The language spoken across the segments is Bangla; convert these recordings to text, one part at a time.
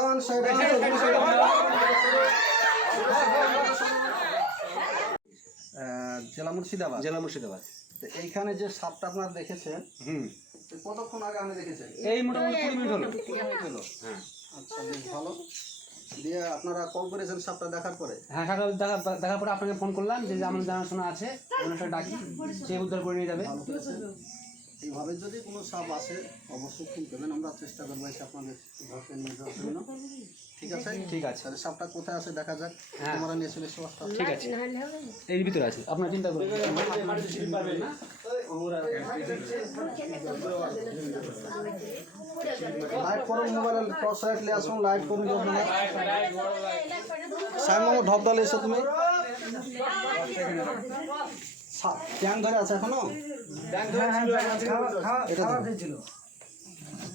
অন জেলা মুর্শিদাবাদ। জেলা মুর্শিদাবাদ। তো এইখানে যে সাপটা আপনারা দেখেছেন হুম। তো কতক্ষণ আগে আপনি দেখেছেন? এই মোটামুটি কুড়ি মিনিট হলো। হ্যাঁ আচ্ছা বেশ ভালো। দিয়ে আপনারা কল করেছেন সাপটা দেখার পরে? হ্যাঁ সকাল দেখা দেখার পরে আপনাকে ফোন করলাম যে আমার জানাশোনা আছে ওনাকে ডাকি সে উদ্ধার করে নিয়ে যাবে। এইভাবে যদি কোনো সাপ আসে অবশ্যই ফোন করবেন। আমরা চেষ্টা করব এসে আপনাদের ঘরকে নিয়ে যাওয়ার জন্য। ঠিক আছে? ঠিক আছে। তাহলে সাপটা কোথায় আছে দেখা যাক। হ্যাঁ। তোমরা নিয়ে চলে এসো। ঠিক আছে। এর ভিতরে আছে। আপনার চিন্তা করবেন না। লাইট করুন মোবাইল টর্চ লাইট নিয়ে আসুন লাইট করুন যখন সাইমন ঢপডালে এসো তুমি। ট্যাং ধরে আছে এখনও? এটা ধরো।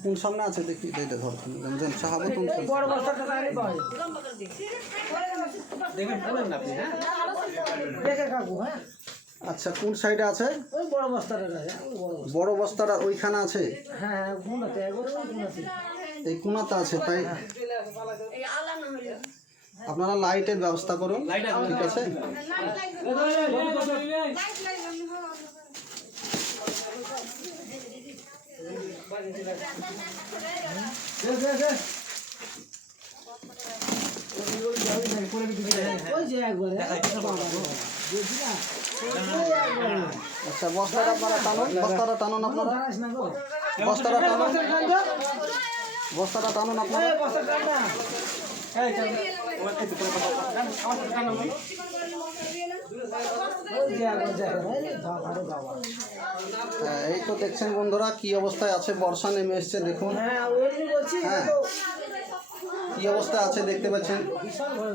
কোন সামনে আছে? দেখি এটা ধর। তুমি যেন চাহাবো তুমি দেখবেন বলেন না আপনি হ্যাঁ? আচ্ছা কোন সাইডে আছে? ওই বড় বস্তাটা বড় বস্তাটা ওইখানে আছে? হ্যাঁ হ্যাঁ ওই গুণাতে এই কোনাতে আছে তাই? আপনারা লাইটের ব্যবস্থা করুন ঠিক আছে? আচ্ছা বস্তাটা আপনারা টানুন বস্তাটা টানুন আপনারা। বস্তাটা টানুন। বস্তাটা টানুন আপনারা। হ্যাঁ, এই তো দেখছেন বন্ধুরা কি অবস্থায় আছে বর্ষা নেমে এসছে দেখুন। হ্যাঁ কি অবস্থায় আছে দেখতে পাচ্ছেন।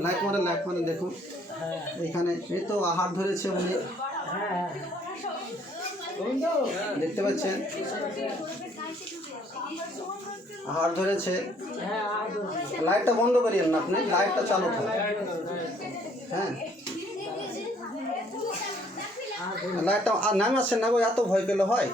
লাইট মানে লাইট মানে দেখুন। এখানে এই তো আহার ধরেছে উনি। হ্যাঁ দেখতে পাচ্ছেন? আহার ধরেছে। লাইটটা বন্ধ করিয়েন না আপনি, লাইটটা চালু থাকে হ্যাঁ। লাইটটা, আর না গো, এত ভয় হয়?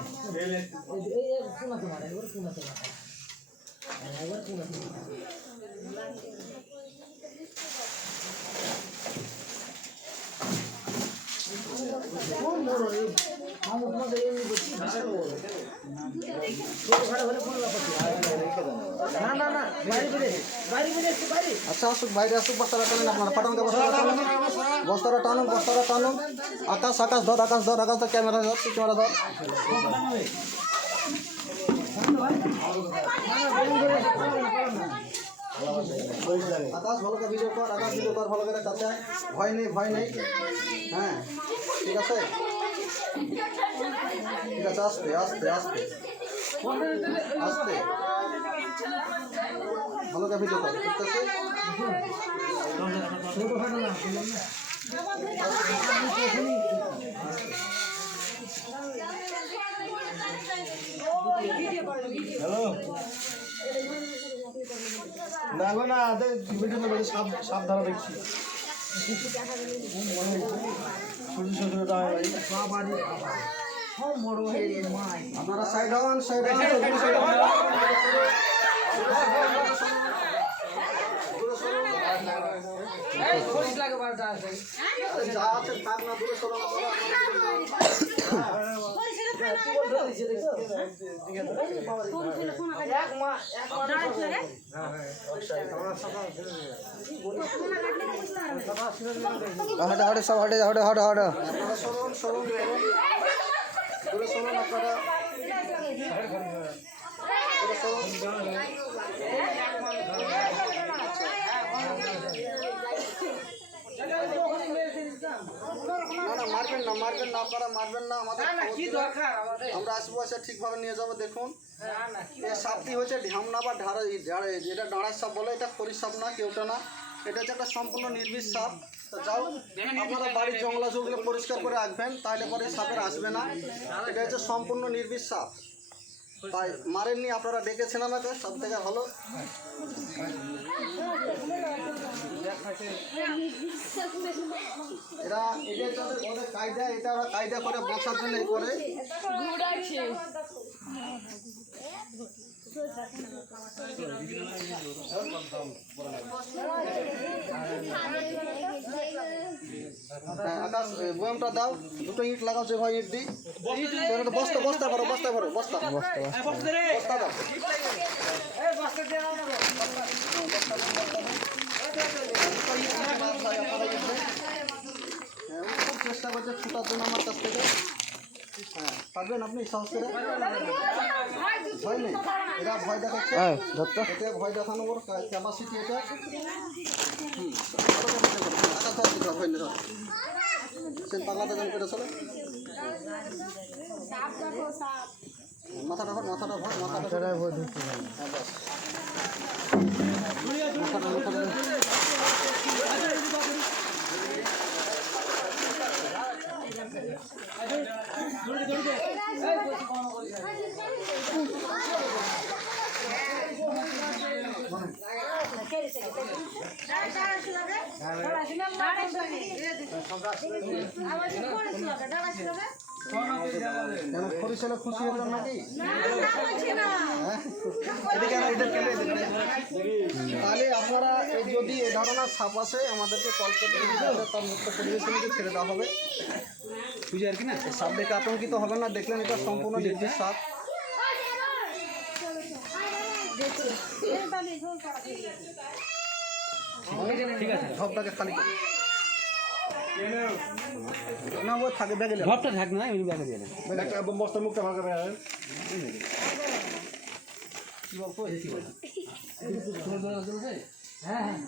আচ্ছা আসুক, বাইরে আসুক, বস্তাটা টানেন আপনারা, পাঠান বস্তাটা টানুন? বস্তাটা টানুন আকাশ আকাশ, ধর আকাশ ধর আকাশ, ধর, ক্যামেরা ধর ক্যামেরা ধর। আকাশ, ভালো করে ভিডিও কর, আকাশ ভিডিও কর, ভালো করে কাছে ভয় নেই ভয় নেই। হ্যাঁ ঠিক আছে? ঠিক আছে, আস্তে আস্তে আস্তে। আস্তে। ভালো ভিডিও কর ঠিক না বললাম না দেখো না সাপ দেখছি। আপনারা সাইড হন সাইড হন সাইড হন যা আছে থাক না দূরে সরো আপনারা। তুই বল ধরে দিছে দেখছ এক মা এক মা হটে হটে সব হটে হটে হটে হটে দূরে সরুন না না মারবেন না আপনারা মারবেন না আমাদের আমরা আসব এসে ঠিকভাবে নিয়ে যাব দেখুন। এই সাপটি হচ্ছে ঢামনা বা ঢাড়া যেটা ডাঁড়ার সাপ বলে এটা খরির সাপ না কেউটা না। এটা হচ্ছে একটা সম্পূর্ণ নির্বিষ সাপ। যাও আপনারা বাড়ির জঙ্গলা জঙ্গলে পরিষ্কার করে রাখবেন তাহলে পরে সাপের আসবে না। এটা হচ্ছে সম্পূর্ণ নির্বিষ সাপ। তাই মারেননি, আপনারা ডেকেছেন আমাকে, সব থেকে ভালো। এরা হচ্ছে ওদের- কায়দা, এটা ওরা কায়দা করে বাঁচার জন্য করে। হ্যাঁ আকাশ এ, বয়ামটা দাও। দুটো ইট লাগাও যে ভাই ইট দিই বস্তা বস্তা করো বস্তা করো বস্তা। বস্তা দাও। হ্যাঁ, খুব চেষ্টা করছে ছুটার জন্য আমার কাছ থেকে। হ্যাঁ পারবেন আপনি সাহস? করে ভয় নেই। এরা ভয় দেখাচ্ছে। এটা ভয় দেখানো ওর ক্যাপাসিটি এটা। হুম। ভয় নেই। সে পাগলাতে গান করে চলে। মাথাটা ভর মাথাটা ভর মাথাটা ভর। হ্যাঁ মাথাটা মাথাটা খরিশালে খুশি হলেন নাকি। তাহলে আপনারা যদি এই ধরনের সাপ আসে আমাদেরকে কল করতে তার মুক্ত পরিবেশনকে ছেড়ে দেওয়া হবে বুঝে আর কি না সাপ দেখে আতঙ্কিত হবেন না দেখলেন এটা সম্পূর্ণ নির্দিষ্ট সাপ ঠিক আছে। ধপটাকে খালি না ও থাকে ব্যাগে। ধপটা থাক না এমনি ব্যাগে দিয়ে দেন মুখটা ভালো করে কি বলব এসি বল হ্যাঁ হ্যাঁ।